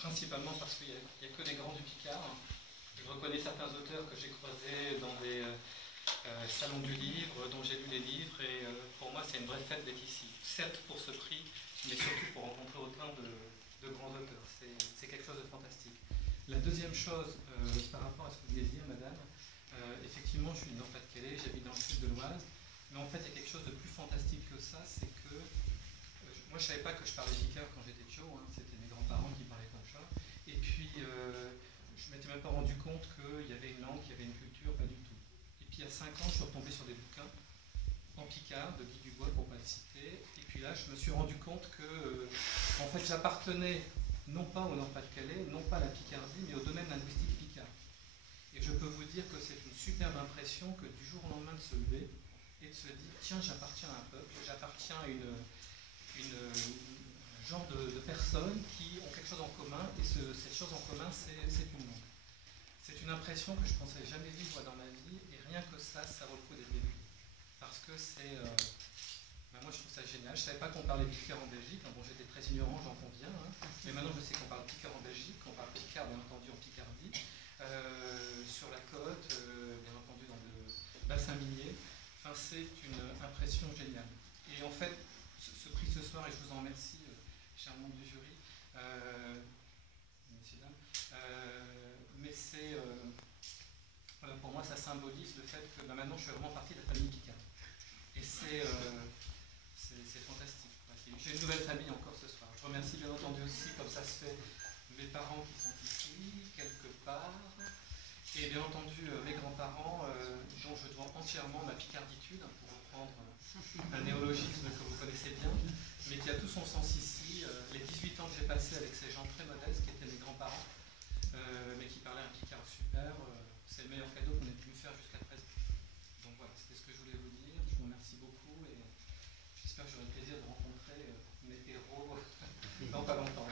principalement parce qu'il n'y a que des grands du Picard. Je reconnais certains auteurs que j'ai croisés dans des salons du livre, dont j'ai lu des livres, et pour moi c'est une vraie fête d'être ici. Certes pour ce prix, mais surtout pour rencontrer autant de grands auteurs. C'est quelque chose de fantastique. La deuxième chose, par rapport à ce que vous disiez, madame, effectivement je suis du Nord-Pas-de-Calais, j'habite dans le sud de l'Oise, mais en fait il y a quelque chose de plus fantastique que ça, c'est que moi je ne savais pas que je parlais picard quand j'étais tcho, hein, c'était mes grands-parents qui parlaient comme ça, et puis je ne m'étais même pas rendu compte qu'il y avait une langue, qu'il y avait une culture, pas du tout. Et puis il y a 5 ans, je suis retombé sur des bouquins en picard, de Guy Dubois pour ne pas le citer, et puis là je me suis rendu compte que en fait j'appartenais non pas au Nord-Pas-de-Calais, non pas à la Picardie, mais au domaine linguistique picard. Et je peux vous dire que c'est une superbe impression que du jour au lendemain de se lever et de se dire tiens, j'appartiens à un peuple, j'appartiens à un genre de personnes qui ont quelque chose en commun, et cette chose en commun, c'est une langue. C'est une impression que je ne pensais jamais vivre dans ma vie, et rien que ça vaut le coup d'être vécu. Parce que c'est... moi je trouve ça génial. Je ne savais pas qu'on parlait picard en Belgique. Bon, j'étais très ignorant, j'en conviens. Hein. Mais maintenant je sais qu'on parle picard en Belgique, qu'on parle picard bien entendu en Picardie, sur la côte, bien entendu dans le bassin minier. Enfin, c'est une impression géniale. Et en fait, ce prix ce soir, et je vous en remercie, chers membres du jury, messieurs, dames, mais c'est... voilà, pour moi, ça symbolise le fait que maintenant je suis vraiment partie de la famille Picard. Et c'est fantastique. J'ai une nouvelle famille encore ce soir. Je remercie bien entendu aussi, comme ça se fait, mes parents qui sont ici, quelque part, et bien entendu mes grands-parents, dont je dois entièrement ma picarditude, pour reprendre un néologisme que vous connaissez bien, mais qui a tout son sens ici. Les 18 ans que j'ai passés avec ces gens très modestes, qui étaient mes grands-parents, mais qui parlaient un picard super, c'est le meilleur cadeau qu'on ait pu me faire jusqu'à présent. Donc voilà, c'était ce que je voulais vous dire. Je vous remercie beaucoup et j'espère que j'aurai le plaisir de rencontrer mes héros dans pas longtemps.